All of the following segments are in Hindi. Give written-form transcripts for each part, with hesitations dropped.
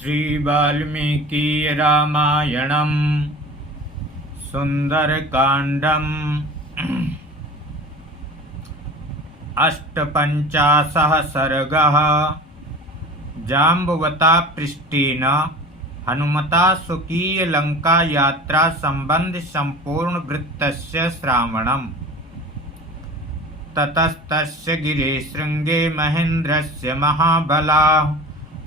श्री वाल्मीकि रामायणं सुंदरकांडम् 850 सर्गः। जाम्बवता पृष्ठेन हनुमता स्वकीय लंका यात्रा संबंध संपूर्ण वृत्तस्य श्रावणम्। ततस्तस्य गिरे शृंगे महेन्द्रस्य महाबलाः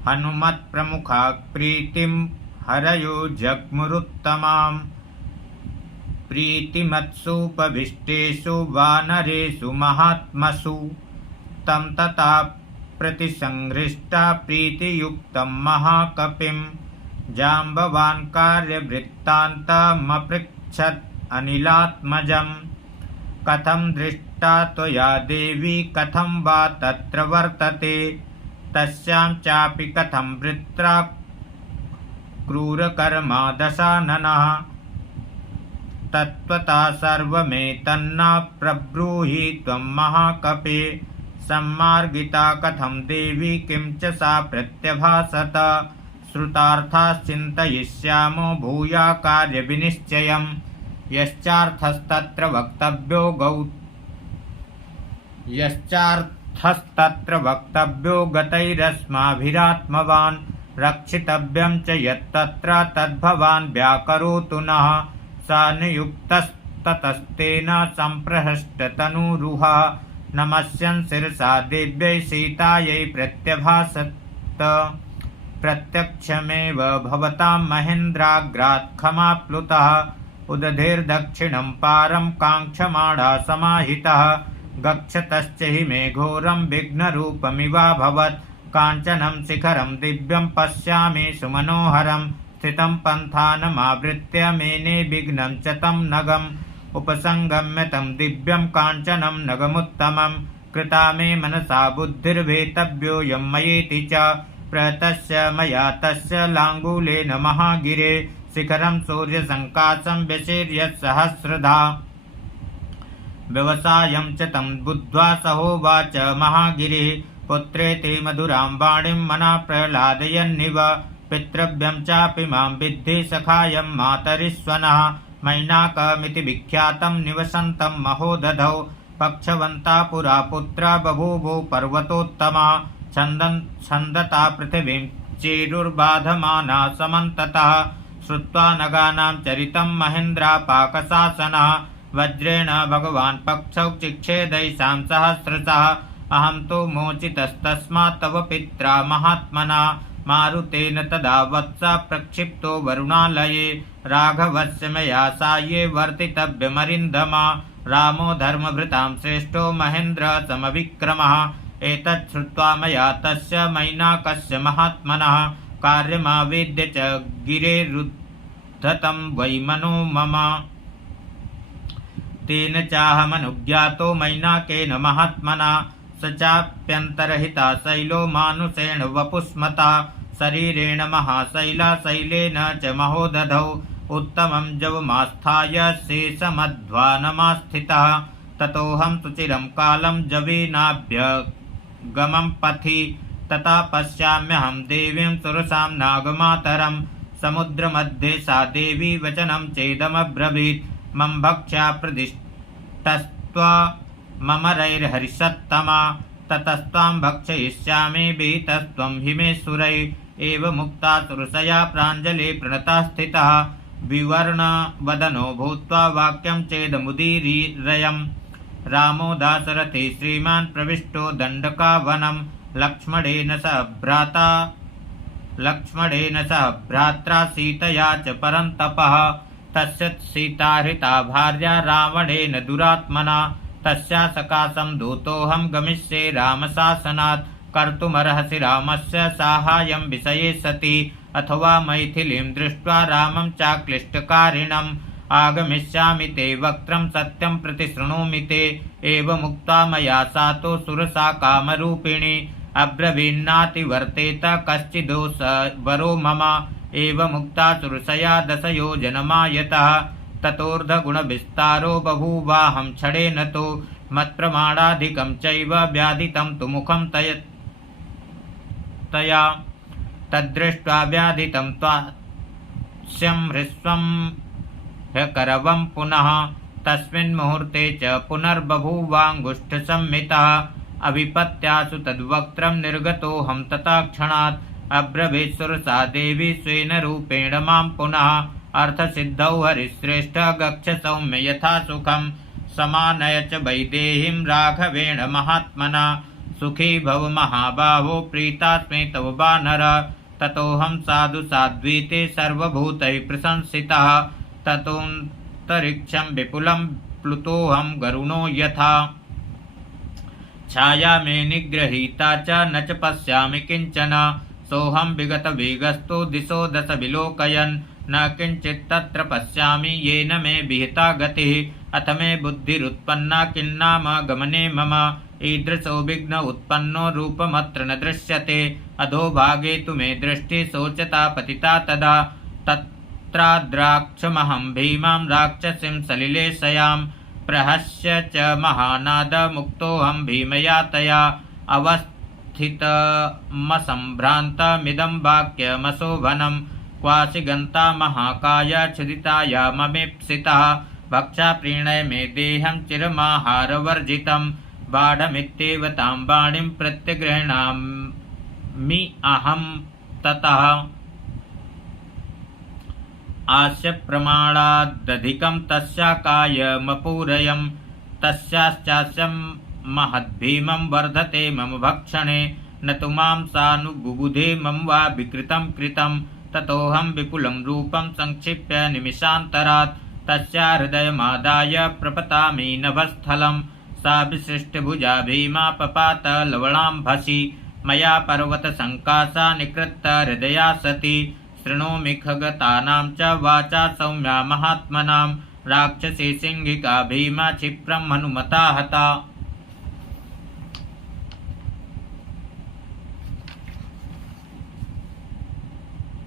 हनुमत्प्रमुखा प्रीतिं हरयो जग्मुरुत्तमाम्। प्रीतिमत्सुपविष्टेषु वानरेषु महात्मसु तं तथा प्रतिसंहृष्टा प्रीतियुक्तं महाकपिं। जाम्बवान् कार्यवृत्तान्तमपृच्छत् अनिलात्मजं। कथं दृष्टा त्वया देवी कथं वा तत्र वर्तते। तस्यां चापि कथं वृत्रा क्रूरकर्मा दशाननः। तत्त्वता सर्वमेतन्न प्रब्रूहि त्वं महाकपे। सम्मार्गिता कथं देवी किं च सा प्रत्यभासत। श्रुतार्थाश्चिन्तयिष्यामो भूया कार्यविनिश्चयम्। यश्चार्थस्तत्र वक्तव्यो गतैरस्माभिरात्मवान्। रक्षितव्यं च यत्तत्र तद्भवान् व्याकरोतु नः। स नियुक्तस्ततस्तेन सम्प्रहष्टतनुरुहा। नमस्यन् शिरसा देव्यै सीतायै प्रत्यभासत। प्रत्यक्षमेव भवतां महेन्द्राग्रात् क्षमाप्लुतः। उदधेर्दक्षिणं पारं काङ्क्षमाणा समाहितः। गच्छतश्च हि मे घोरं विघ्नरूपमिवाभवत्। काञ्चनं शिखरं दिव्यं पश्यामि सुमनोहरं। स्थितं पन्थानमावृत्य मेने विघ्नं च तं नगम्। उपसंगम्य तं दिव्यं काञ्चनं नगमुत्तमं। कृता मे मनसा बुद्धिर्भेतव्योऽयं मयेति च। प्रतस्य मया तस्य लाङ्गूलेन महागिरे। शिखरं सूर्यसङ्काशं व्यशीर्यत्सहस्रधा। व्यवसायं च तं बुद्ध्वा सहोवाच महागिरिः। पुत्रेति मधुरां वाणीं मना प्रह्लादयन्निव। पितृव्यं चापि मां विद्धि सखायं मातरिष्वनः। मैनाकमिति विख्यातं निवसन्तं महोदधौ। पक्षवन्ता पुरा पुत्रा बभूवो पर्वतोत्तमा। छन्दता पृथिवीं चेरुर्बाधमाना समन्ततः। श्रुत्वा नगानां चरितं महेन्द्रापाकशासनः। वज्रेण भगवान् पक्षौ चिक्षेदैषां सहस्रशः। अहं तु मोचितस्तस्मात् तव पित्रा महात्मना। मारुतेन तदा वत्स प्रक्षिप्तो वरुणालये। राघवस्य मया साये वर्तितव्यमरिन्दमा। रामो धर्मभृतां श्रेष्ठो महेन्द्र समविक्रमः। एतत् श्रुत्वा मया तस्य मैनाकस्य महात्मनः। कार्यमावेद्य च गिरेरुद्धतं वै मनो मम। तेन चाहमनुज्ञातो मैनाकेन महात्मना। स चाप्यन्तरहिता शैलो मानुषेण वपुस्मता। शरीरेण महाशैला शैलेन च महोदधौ। उत्तमं जवमास्थाय शेषमध्वानमास्थितः। ततोऽहं सुचिरं कालं जवेनाभ्यगमं पथि। तथा पश्याम्यहं देवीं सुरसां नागमातरं। समुद्रमध्ये सा देवी वचनं चेदमब्रवीत्। मम भक्ष्या प्रदिष्टस्त्वा ममरैर्हरिषत्तमा। ततस्त्वां भक्षयिष्यामि भीतस्त्वं हिमेश्वरै। एवमुक्ता सुरसया प्राञ्जले प्रणता स्थितः। विवर्णवदनो भूत्वा वाक्यं चेदमुदीरयम्। रामो दाशरथे श्रीमान् प्रविष्टो दण्डकावनं। लक्ष्मणेन सह भ्रात्रा सीतया च परन्तपः। तस्य सीताहृता भार्या रावणेन दुरात्मना। तस्या सकाशं दूतोऽहं गमिष्ये रामशासनात्। कर्तुमर्हसि रामस्य साहाय्यं विषये सति। अथवा मैथिलीं दृष्ट्वा रामं चाक्लिष्टकारिणम्। आगमिष्यामि ते वक्त्रं सत्यं प्रतिशृणोमि ते। एवमुक्त्वा मया सा तु सुरसा कामरूपिणी। अब्रवीन्नातिवर्तेत कश्चिदोषवरो मम। एवमुक्ता सुरसया दशयोजनमायतः। ततोर्धगुणविस्तारो बभूवाहं क्षणेन तु। मत्प्रमाणाधिकं चैव व्याधितं तु मुखं तया। तद्दृष्ट्वा व्याधितं त्वास्यं हृस्वं ह्यकरवं पुनः। तस्मिन् मुहूर्ते च पुनर्बभूवाङ्गुष्ठसंहितः। अभिपत्यासु तद्वक्त्रं निर्गतोऽहं तथा क्षणात्। अब्रवीत् सुरसा देवी स्वेन रूपेण मां पुनः। अर्थसिद्धौ हरिश्रेष्ठ गच्छ सौम्य यथा सुखं। समानय च वैदेहीं राघवेण महात्मना। सुखी भव महाबाहो प्रीतास्मि तव वानर। ततोऽहं साधु साध्वीते सर्वभूतैः प्रशंसितः। ततोऽन्तरिक्षं विपुलं प्लुतोऽहं गरुणो यथा। छाया मे निगृहीता च न च पश्यामि किञ्चन। सोऽहं विगतवेगस्तु दिशो दश विलोकयन्। न किञ्चित् तत्र पश्यामि येन मे विहिता गतिः। अथ मे बुद्धिरुत्पन्ना किन्नाम गमने मम। ईदृशो विघ्न उत्पन्नो रूपमत्र न दृश्यते। अधोभागे तु मे दृष्टि शोचता पतिता तदा। तत्राद्राक्षमहं भीमां राक्षसीं सलिलेशयां। प्रहस्य च महानाद मुक्तोऽहं भीमया तया। अवस्थितमसम्भ्रान्तमिदं वाक्यमशोभनं। क्वासि गन्ता महाकाय क्षुदिताया ममीप्सितः। भक्षा प्रीणय मे देहं चिरमाहारवर्जितं। बाढमित्येव तां वाणीं प्रत्यगृह्णामि अहं ततः। आस्य प्रमाणादधिकं तस्या कायमपूरयं। तस्याश्चास्यं महद्भीमं वर्धते मम भक्षणे। न तु मां सानुबुबुधे मम वा विकृतं कृतं। ततोऽहं विपुलं रूपं संक्षिप्य निमिषान्तरात्। तस्या हृदयमादाय प्रपतामि नभस्थलं। सा विशिष्टभुजा भीमा पपात लवणाम्भसि। मया पर्वतसङ्कासा निकृत्त हृदया सती। शृणोमि खगतानां च वाचा सौम्या महात्मनां। राक्षसी सिंहिका भीमा क्षिप्रं हनुमता हता।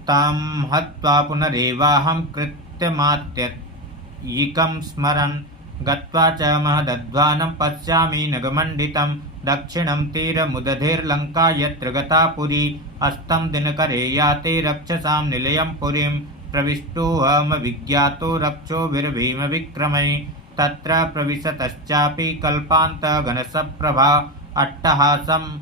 तां हत्वा पुनरेवाहं कृत्यमात्ययिकं स्मरन्। गत्वा च महदध्वानं पश्यामि नगमण्डितं। दक्षिणं तीरमुदधेर्लङ्का यत्र गता पुरी। अस्तं दिनकरे याते रक्षसां निलयं पुरीं। प्रविष्टोऽहमविज्ञातो रक्षोभिर्भीमविक्रमै। तत्र प्रविशतश्चापि कल्पान्तगणसप्रभा। अट्टहासं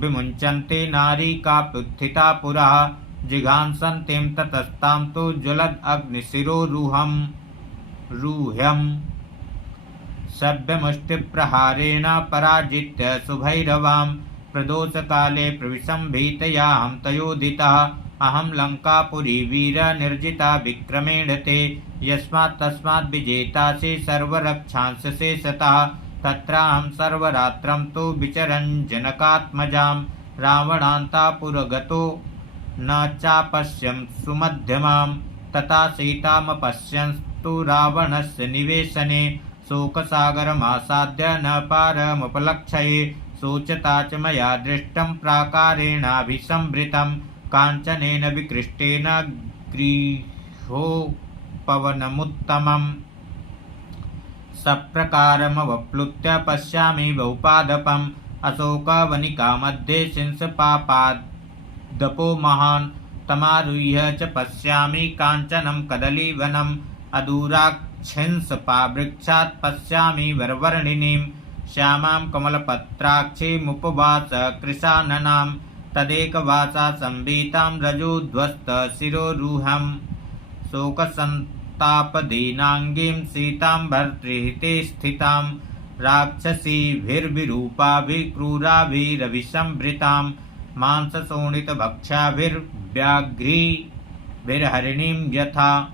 विमुञ्चन्ते नारी काप्युत्थिता पुरः। जिघांसन्तीं ततस्तां तु ज्वलदग्निशिरोरुह्यम्। सभ्यमुष्टिप्रहारेण पराजित्य सुभैरवां। प्रदोषकाले प्रविशम्भीतयाहं तयोदितः। अहं लङ्कापुरी वीर निर्जिता विक्रमेण ते। यस्मात् तस्मात् विजेतासि सर्वरक्षांसि सतः। तत्राहं सर्वरात्रं तु विचरन् जनकात्मजां। रावणान्तापुरगतो न चापश्यं सुमध्यमां। तथा सीतामपश्यन्तु रावणस्य निवेशने। शोकसागरमासाद्य न पारमुपलक्षये। शोचता च मया दृष्टं प्राकारेणाभिसंवृतं। काञ्चनेन विकृष्टेन गृहोपवनमुत्तमम्। सप्रकारमवप्लुत्य पश्यामि बहुपादपम्। अशोकवनिकामध्ये शिंशपापादपो महान्। तमारुह्य च पश्यामि काञ्चनं कदलीवनम्। अदूराक्षिंशपावृक्षात् पश्यामि वरवर्णिनीं। श्यामां कमलपत्राक्षीमुपवास कृशाननां। तदेकवासा संवीतां रजोध्वस्तशिरोरुहं। शोकसन्तापदीनाङ्गीं सीतां भर्तृहिते स्थितां। राक्षसीभिर्विरूपाभिक्रूराभिरभिसंभृतां। मांसशोणितभक्षाभिर्व्याघ्रीभिर्हरिणीं यथा।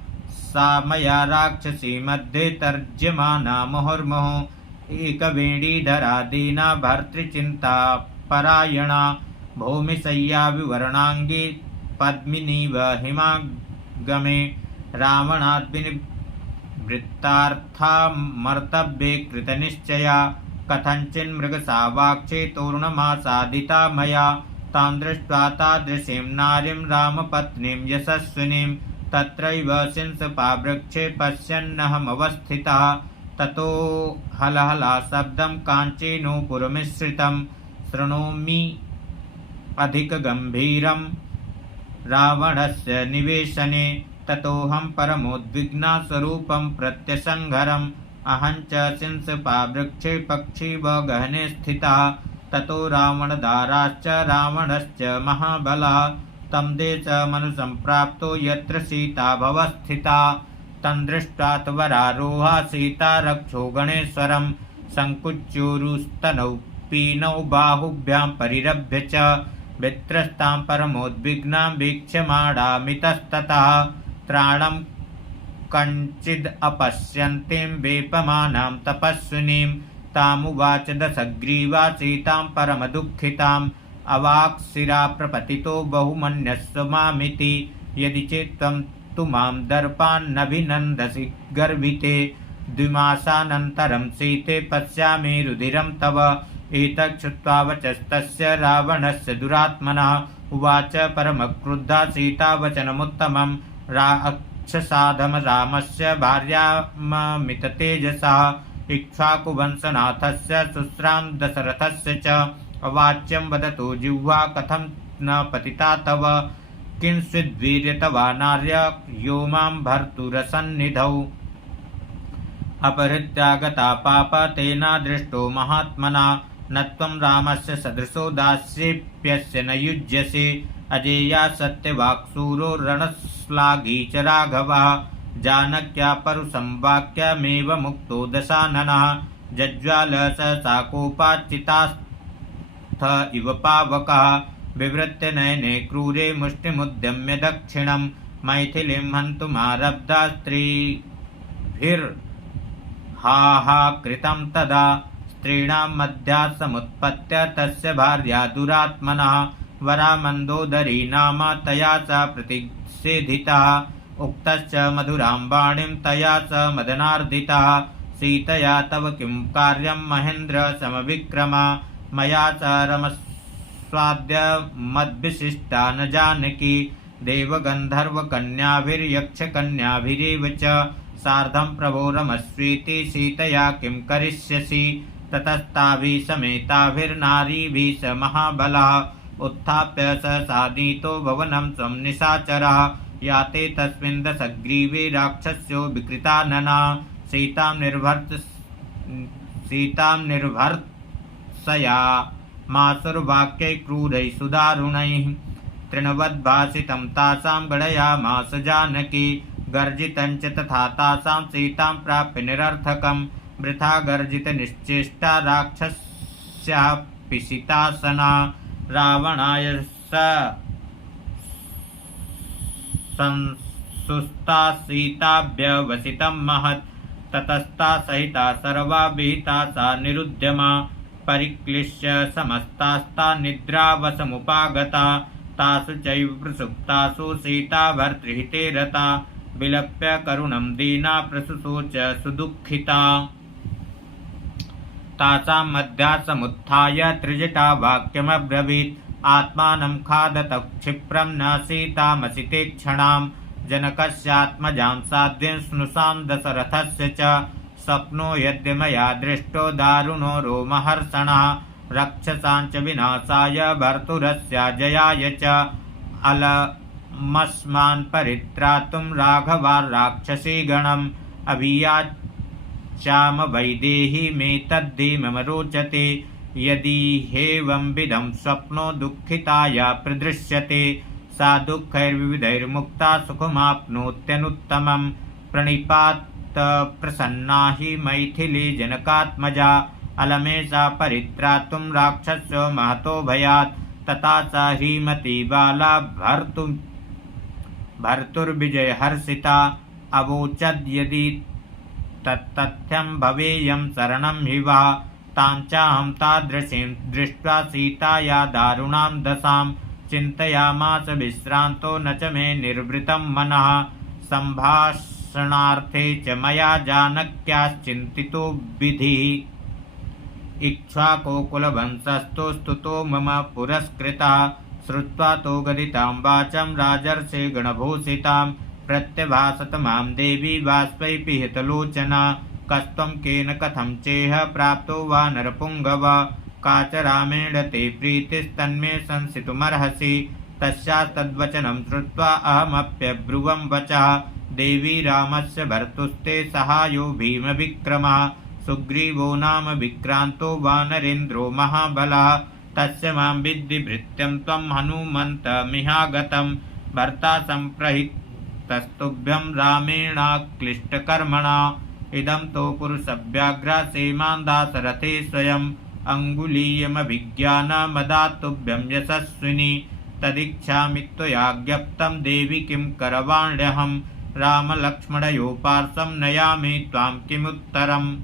सा मया राक्षसी मध्ये तर्ज्यमाना मुहुर्मुहुः। एकवेणीधरा दीना भर्तृचिन्ता परायणा। भूमिशय्या विवर्णाङ्गी पद्मिनीव हिमागमे। रावणाद्विनिवृत्तार्थामर्तव्ये कृतनिश्चया। कथञ्चिन्मृगसावाक्षे तोरणमासादिता मया। तां दृष्ट्वा तादृशीं नारीं रामपत्नीं यशस्विनीं। तत्रैव शिंशपावृक्षे पश्यन्नहमवस्थितः। ततो हलहलाशब्दं काञ्चीनूपुरमिश्रितं। शृणोमि अधिकगम्भीरं रावणस्य निवेशने। ततोऽहं परमोद्विग्नस्वरूपं प्रत्यसंहरम् अहं च शिंशपावृक्षे पक्षिव गहने स्थितः। ततो रावणदाराश्च रावणश्च महाबलः तं देशमनुसम्प्राप्तो यत्र सीता भवस्थिता। तं दृष्ट्वा त्वरारोहा सीता रक्षो गणेश्वरं सङ्कुच्योरुस्तनौ पीनौ बाहुभ्यां परिरभ्य च वित्रस्तां परमोद्विग्नां वीक्ष्यमाणामितस्ततः त्राणं कञ्चिदपश्यन्तीं वेपमानां तपस्विनीं तामुवाच दशग्रीवा सीतां परमदुःखिताम् अवाक्शिरा प्रपतितो बहुमन्यस्व मामिति यदि चेत् त्वं तु मां दर्पान्नभिनन्दसि गर्भिते। द्विमासानन्तरं सीते पश्यामि रुधिरं तव। एतत् श्रुत्वा वचस्तस्य रावणस्य दुरात्मनः उवाच परमक्रुद्धा सीता वचनमुत्तमं राक्षसाधम रामस्य भार्यामिततेजसः इक्ष्वाकुवंशनाथस्य शुश्रां दशरथस्य च अवाच्यं वदतु जिह्वा कथं न पतिता तव किंस्विद्वीर्यतवा नार्य यो मां भर्तुरसन्निधौ अपहृत्यागता पाप तेना दृष्टो महात्मना न त्वं रामस्य सदृशो दास्येऽप्यस्य न युज्यसे अजेया सत्यवाक्सूरो रणश्लाघी च राघवः जानक्या परुसंवाक्यमेव मुक्तो दशाननः जज्ज्वाल सहसा कोपाच्चितास्थ इव पावकः विवृत्य नयने क्रूरे मुष्टिमुद्यम्य दक्षिणं मैथिलीं हन्तुमारब्धा स्त्रीभिर्हाहाकृतं तदा स्त्रीणां मध्यासमुत्पत्य तस्य भार्या दुरात्मनः वरा मन्दोदरी नाम तया च प्रतिषेधितः उक्तश्च मधुरां वाणीं तया च मदनार्दितः सीतया तव किं कार्यं महेन्द्र समविक्रमा मया च रमस्वाद्य मद्विशिष्टा न जानकी देवगन्धर्वकन्याभिर्यक्षकन्याभिरेव च सार्धं प्रभो रमस्वीति सीतया किं करिष्यसि ततस्ताभिः समेताभिर्नारीभिः स महाबलः उत्थाप्य सहसा नीतो भवनं स्वं निशाचरः याते तस्मिन् दशग्रीवे राक्षस्यो विकृतानना सीतां निर्भर्त्सया मासुर्वाक्यै क्रूरैः सुदारुणैः तृणवद्भासितं तासां गणयामास जानकी गर्जितं च तथा तासां सीतां प्राप्य निरर्थकं वृथा गर्जितनिश्चेष्टा राक्षस्याः पिशितासना रावणाय संसुस्ता सीताभ्यवसितं महत् ततस्ता सहिता सर्वा विहिता सा निरुद्यमा परिक्लिश्य समस्तास्ता निद्रावसमुपागता तासु चैव प्रसुप्तासु सीता भर्तृहिते रता विलप्य करुणं दीना प्रसुसोच सुदुःखिता तासां मध्यासमुत्थाय त्रिजटा वाक्यमब्रवीत् आत्मानं खादत क्षिप्रं न सीतामसिते क्षणां जनकस्यात्मजां साध्वीं स्नुषां दशरथस्य च स्वप्नो यद्य मया दृष्टो दारुणो रोमहर्षणः रक्षसाञ्च विनाशाय भर्तुरस्याजयाय च अलमस्मान् परित्रातुं राघवाराक्षसीगणम् अभियाचाम वैदेही मे तद्धि मम रोचते यदि हेवंविधं स्वप्नो दुःखिताया प्रदृश्यते सा दुःखैर्विविधैर्मुक्ता सुखमाप्नोत्यनुत्तमं प्रणिपात प्रसन्ना हि मैथिली जनकात्मजा अलमेषा परित्रातुं राक्षसो महतो भयात् तथा सा ह्रीमती बाला भर्तुर्विजयहर्षिता अवोचद् यदि तत्तथ्यं भवेयं शरणं हि वा तां चाहं तादृशीं दृष्ट्वा सीताया दारुणां दशां चिन्तयामास विश्रान्तो न च मे निर्वृतं मनः सम्भाषणार्थे च मया जानक्याश्चिन्तितो विधिः इक्ष्वाकुकुलवंशस्थो स्तुतो मम पुरस्कृतः श्रुत्वा तो गदितां वाचं राजर्षे गणभूषितां प्रत्यभासत मां देवी बाष्पैर्पिहितलोचना कस्त्वं केन कथं चेह प्राप्तो वा नरपुङ्गव का च रामेण ते प्रीतिस्तन्मे संसितुमर्हसि तस्यास्तद्वचनं श्रुत्वा अहमप्यब्रुवं वचः। देवी रामस्य भर्तुस्ते सहायो भीमविक्रमः। सुग्रीवो नाम विक्रांतो वानरेन्द्रो महाबलः। तस्य मां विद्धि भृत्यं त्वं हनुमन्तमिहागतं। भर्ता सम्प्रहितस्तुभ्यं रामेणाक्लिष्टकर्मणा। इदं तो पुरुषव्याघ्र सेमान् दाशरथे स्वयम्। अङ्गुलीयमभिज्ञानमदातुभ्यं यशस्विनी। तदीक्षामि त्वया ज्ञप्तं देवि किं करवाण्यहम्। रामलक्ष्मणयोः पार्श्वं नयामि त्वां किमुत्तरम्।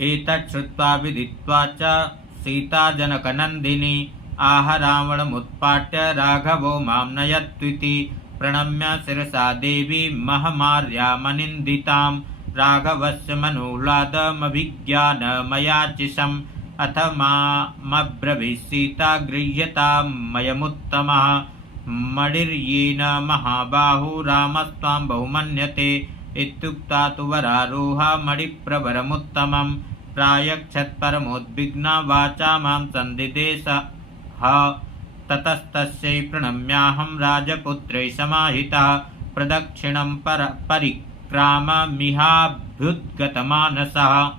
एतत् श्रुत्वा विदित्वा च सीता जनकनन्दिनी। आह रावणमुत्पाट्य राघवो मां नयत्विति। प्रणम्य शिरसा देवी महमार्यामनिन्दितां। राघवस्य मनोह्लादमभिज्ञानमयाचिषम्। अथ मामब्रवीत् सीता गृह्यतां मयमुत्तमः। मणिर्येन महाबाहु रामस्त्वां बहुमन्यते। इत्युक्ता तु वरारोहा मणिप्रवरमुत्तमं। प्रायच्छत्परमोद्विग्ना वाचा मां सन्दिदेशः। ततस्तस्यै प्रणम्याहं राजपुत्रै समाहितः। प्रदक्षिणं परिक्राममिहाभ्युद्गतमानसः।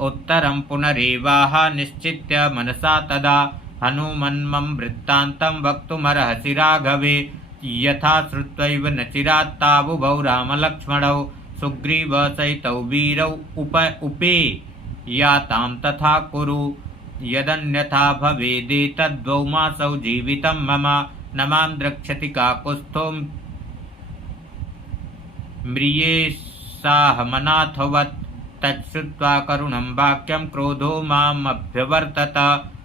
उत्तरं पुनरेवाह निश्चित्य मनसा तदा। हनुमन्मं वृत्तान्तं वक्तुमर्हसि राघवे। यथा श्रुत्वैव न चिरात्तावुभौ रामलक्ष्मणौ। सुग्रीवसहितौ वीरौ उपेयातां तथा कुरु। यदन्यथा भवेदेतद्द्वौ मासौ जीवितं मम। न मां द्रक्ष्यति काकुत्स्थो म्रियेशाहमनाथवत्। तच्छ्रुत्वा करुणं वाक्यं क्रोधो मामभ्यवर्तत।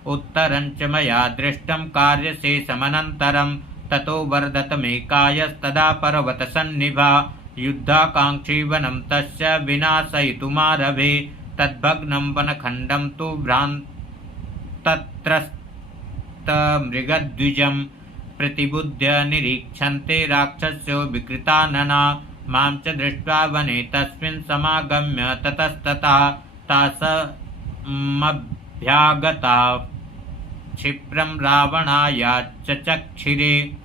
उत्तरं च मया दृष्टं कार्यशेषमनन्तरं। ततो वर्धतमेकायस्तदा पर्वतसन्निभा। युद्धाकाङ्क्षी वनं तस्य विनाशयितुमारभे। तद्भग्नं वनखण्डं तु भ्रान्तत्रस्तमृगद्विजं। प्रतिबुध्य निरीक्षन्ते राक्षसो विकृतानना। मां च दृष्ट्वा वने तस्मिन् समागम्य ततस्ततः तासामभ्यागता। क्षिप्रं रावणायाचचक्षिरे।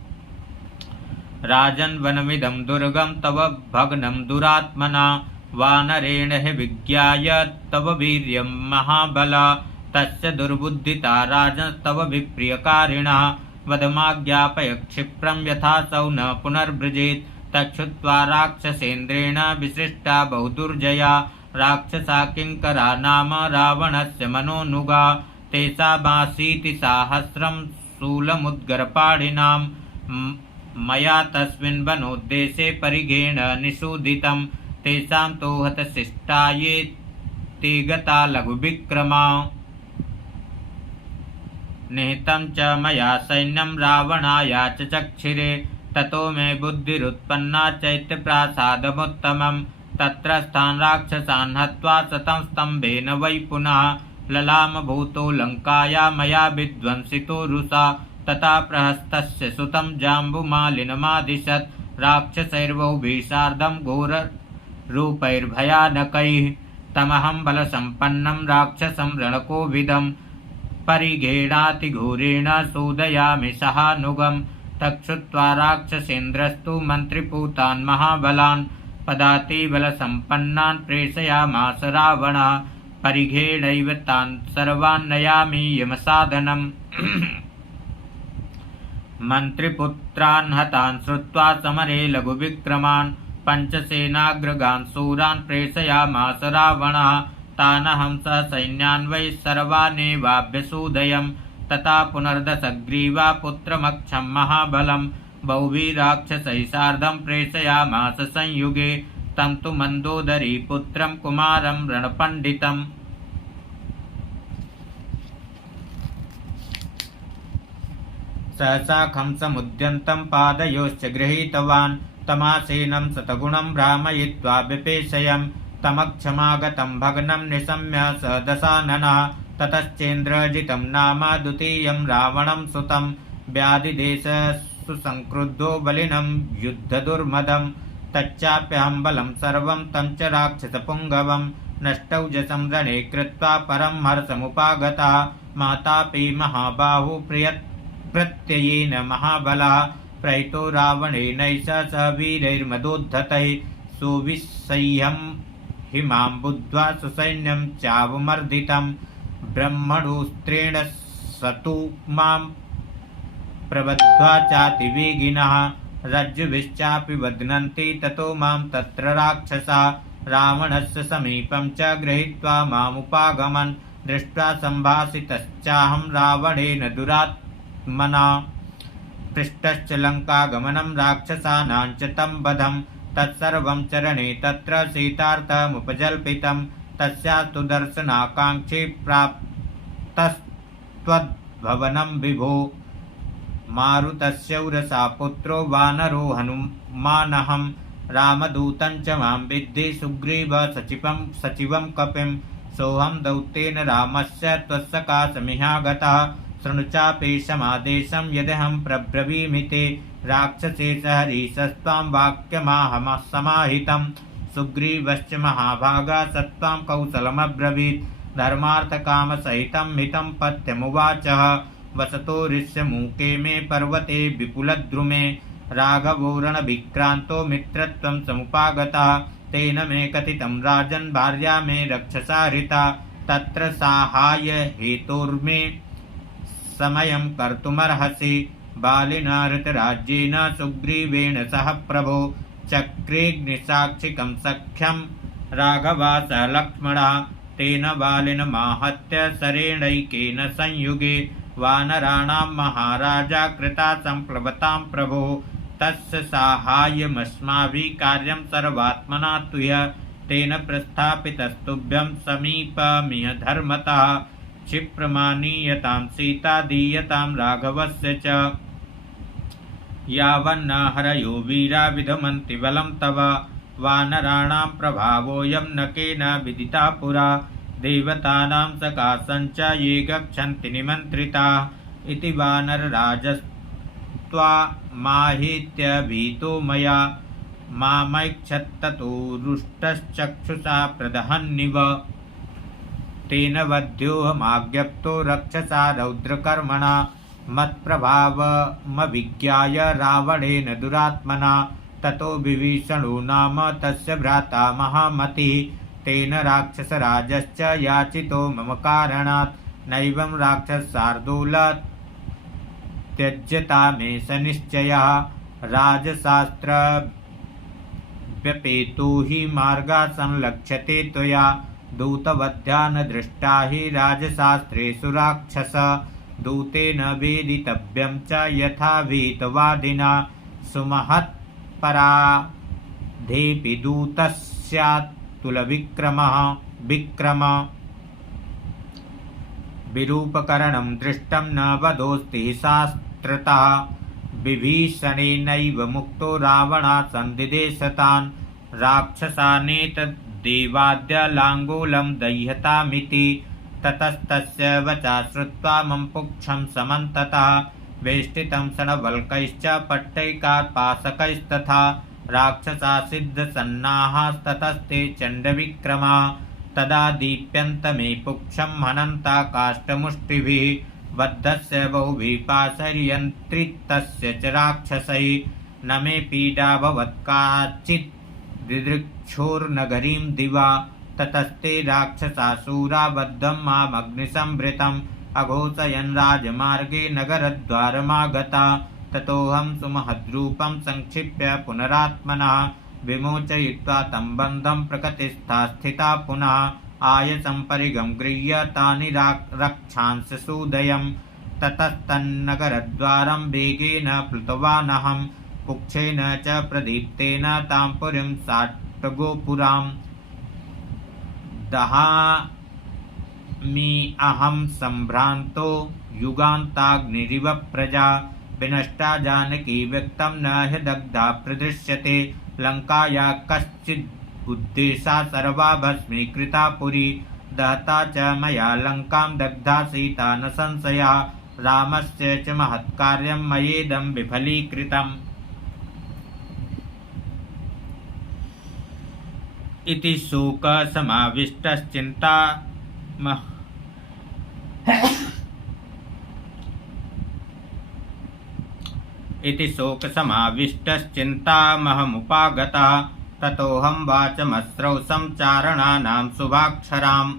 राजन् वनमिदं दुर्गं तव भग्नं दुरात्मना। वानरेण हि विज्ञाय तव वीर्यं महाबल। तस्य दुर्बुद्धिता राजस्तव विप्रियकारिणः। वधमाज्ञापय क्षिप्रं यथासौ न पुनर्वृजेत्। तच्छ्रुत्वा राक्षसेन्द्रेण विसृष्टा बहुदुर्जया। राक्षसा किङ्करा नाम रावणस्य मनोनुगा। तेषामाशीतिसहस्रं शूलमुद्गरपाणिनां। मया तस्मिन् वनोद्देशे परिघेण निषूदितं। तेषां तु हतशिष्टा ये ते गता लघुविक्रमा। निहतं च मया सैन्यं रावणायाचचक्षिरे। ततो मे बुद्धिरुत्पन्ना चैत्यप्रासादमुत्तमं। तत्र स्थान् राक्षसान् हत्वा शतं स्तम्भेन वै पुनः। ललामभूतो लङ्काया मया विध्वंसितो रुषा। तथा प्रहस्तस्य सुतं जाम्बुमालिनमादिशत्। राक्षसैर्बहुभिः सार्धं घोररूपैर्भयानकैः। तमहं बलसम्पन्नं राक्षसं रणकोविदं। परिघेणातिघोरेण सूदयामि सहानुगम्। तच्छ्रुत्वा राक्षसेन्द्रस्तु मन्त्रिपूतान् महाबलान्। पदातिबलसम्पन्नान् प्रेषयामास रावणः। परिघेणैव तान् सर्वान् नयामि यमसाधनम्। मन्त्रिपुत्रान् हतान् श्रुत्वा समरे लघुविक्रमान्। पञ्चसेनाग्रगान् शूरान् प्रेषयामास रावणः। तानहं ससैन्यान् वै सर्वानेवाभ्यसूदयम्। तथा पुनर्दशग्रीवा पुत्रमक्षं महाबलं। बहुभिः राक्षसैः सार्धं प्रेषयामास संयुगे। तं तु मन्दोदरी पुत्रं कुमारं रणपण्डितम्। सहसाखं समुद्यन्तं पादयोश्च गृहीतवान्। तमासेनं शतगुणं भ्रामयित्वा विपेशयम्। तमक्षमागतं भग्नं निशम्य स दशाननः। ततश्चेन्द्रजितं नाम द्वितीयं रावणं सुतं। व्याधिदेशसु संक्रुद्धो बलिनं युद्धदुर्मदं। तच्चाप्यहं बलं सर्वं तं च राक्षसपुङ्गवं। नष्टौजसं रणे कृत्वा परं हर्षमुपागतः। मातापि महाबाहु प्रत्ययेन महाबलः प्रहितो रावणेनैष स वीरैर्मदोद्धतैः सुविसह्यं हिमां बुद्ध्वा सुसैन्यं चावमर्दितं ब्रह्मणोऽस्त्रेण सतु मां प्रबद्ध्वा चातिवेगिनः रज्जुभिश्चापि बध्नन्ति ततो मां तत्र राक्षसा रावणस्य समीपं च गृहीत्वा मामुपागमन् दृष्ट्वा सम्भाषितश्चाहं रावणेन दुरात्मना पृष्टश्च लङ्कागमनं राक्षसानां च तं वधं तत्सर्वं चरणे तत्र सीतार्थमुपजल्पितं तस्यास्तु दर्शनाकाङ्क्षी प्राप्तस्त्वद्भवनं विभो मारुतस्य उरसा पुत्रो वानरो हनुमानहं रामदूतं च मां विद्धि सुग्रीव सचिवं कपिं सोऽहं दौतेन रामस्य त्वत्सकाशमिहागतः शृणु चापेशमादेशं यदहं प्रब्रवीमि ते राक्षसेश हरीशस्त्वां वाक्यमाहमसमाहितं सुग्रीवश्च महाभागा सत्त्वां कौशलमब्रवीत् धर्मार्थकामसहितं मितं पथ्यमुवाचः वसतो ऋष्यमूके मे पर्वते विपुलद्रुमे राघवो रणविक्रान्तो मित्रत्वं समुपागतः तेन मे कथितं राजन् भार्या मे रक्षसा हृता तत्र साहाय्य हेतोर्मे समयं कर्तुमर्हसि बालिना ऋतराज्येन सुग्रीवेण सह प्रभो चक्रेऽग्निसाक्षिकं सख्यं राघवा सह लक्ष्मणः तेन बालिन माहत्य शरेणैकेन संयुगे वानराणां महाराजा कृता संप्लवतां प्रभो तस्य साहाय्यमस्माभिः कार्यं सर्वात्मना तुह्य तेन प्रस्थापितस्तुभ्यं समीपमिह धर्मतः क्षिप्रमाणीयतां सीता दीयतां राघवस्य च यावन्न हरयो वीरा विधमन्ति बलं तव वानराणां प्रभावोऽयं न केन विदिता पुरा देवतानां सकाशञ्च ये गच्छन्ति निमन्त्रिताः इति वानरराजस्त्वा माहेत्य भीतो मया मामैक्षत्ततो रुष्टश्चक्षुषा प्रदहन्निव तेन वध्योऽहमाज्ञप्तो रक्षसा रौद्रकर्मणा मत्प्रभावमभिज्ञाय रावणेन दुरात्मना ततो विभीषणो नाम तस्य भ्राता महामतिः तेन राक्षसराजश्च याचितो मम कारणात् नैवं राक्षसार्दूल त्यज्यता मे सनिश्चयः राजशास्त्रव्यपेतो हि मार्गा संलक्ष्यते त्वया दूतवध्या न दृष्टा हि राजशास्त्रेषु राक्षस दूतेन वेदितव्यं च यथा वीतवादिना सुमहत्पराधेऽपि दूतः स्यात् तुलविक्रमः विक्रम विरूपकरणं दृष्टं न वदोऽस्ति शास्त्रतः विभीषणेनैव मुक्तो रावणात् सन्दिदेशतान् राक्षसानेतद्देवाद्य लाङ्गूलं दह्यतामिति ततस्तस्य वचा श्रुत्वा मम पुच्छं समन्ततः वेष्टितं शणवल्कैश्च पट्टैकात्पाशकैस्तथा राक्षसा सिद्धसन्नाहास्ततस्ते चण्डविक्रमा तदा दीप्यन्तमे पुच्छं हनन्ता काष्ठमुष्टिभिः बद्धस्य बहुभिः पाशैर्यन्त्रितस्य च राक्षसैः न मे पीडाभवत् काचित् दिदृक्षोर्नगरीं दिवा ततस्ते राक्षसासूरा बद्धं मामग्निसंभृतम् अघोषयन् राजमार्गे नगरद्वारमागता ततोऽहं सुमहद्रूपं संक्षिप्य पुनरात्मनः विमोचयित्वा तं बन्धं प्रकृतिस्था स्थिता पुनः आयसं परिगं गृह्य तानि रक्षांस सूदयं ततस्तन्नगरद्वारं वेगेन प्लुतवानहं पुक्षेन च प्रदीप्तेन तां पुरीं साट्टगोपुरां दहामि अहं सम्भ्रान्तो युगान्ताग्निरिव प्रजा विनष्टा जानकी व्यक्तं न ह्यदग्धा प्रदृश्यते लङ्काया कश्चिदुद्देशा सर्वा भस्मीकृता पुरी दहता च मया लङ्कां दग्धा सीता न संशयः रामस्य च महत्कार्यं मयेदं विफलीकृतम् इति शोकसमाविष्टश्चिन्ता इति शोकसमाविष्टश्चिन्तामहमुपागतः ततोऽहं वाचमस्रौषं चारणानां शुभाक्षराम्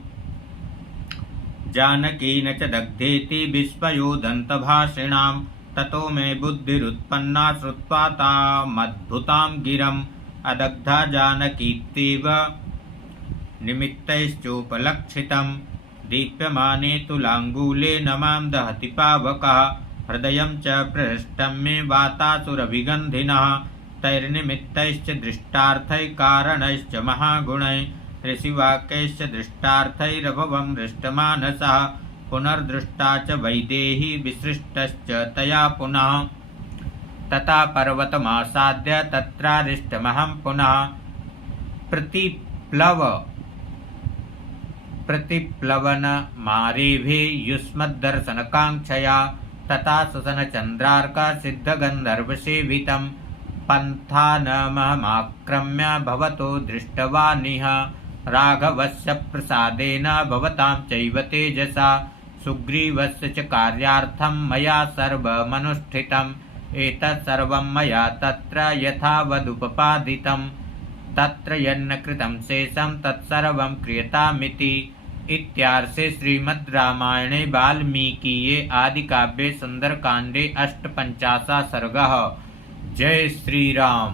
जानकी न च दग्धेति विस्मयोदन्तभाषिणां ततो मे बुद्धिरुत्पन्ना श्रुत्वा तामद्भुतां गिरम् अदग्धा जानकीत्येव निमित्तैश्चोपलक्षितं दीप्यमाने तुलाङ्गूलेन मां दहति पावकः हृदयं च प्रहृष्टं मे वातासुरभिगन्धिनः तैर्निमित्तैश्च दृष्टार्थैकारणैश्च महागुणैः ऋषिवाक्यैश्च दृष्टार्थैरभवं हृष्टमानसः पुनर्दृष्टा च वैदेही विसृष्टश्च तया पुनः तथा पर्वतमासाद्य तत्रारिष्टमहं पुनः प्रतिप्लवनमारेभे युष्मद्दर्शनकाङ्क्षया तथा सुसनचन्द्रार्कसिद्धगन्धर्वसेवितं पन्थानमहमाक्रम्य भवतो दृष्टवानिह राघवस्य प्रसादेन भवतां चैव तेजसा सुग्रीवस्य च कार्यार्थं मया सर्वमनुष्ठितम् एतत् सर्वं मया तत्र यथावदुपपादितं तत्र यन्न कृतं शेषं तत्सर्वं क्रियतामिति इत्यार्षे श्रीमद् रामायणे वाल्मीकीये आदिकाव्ये सुन्दरकाण्डे 58 सर्गः। जय श्री राम।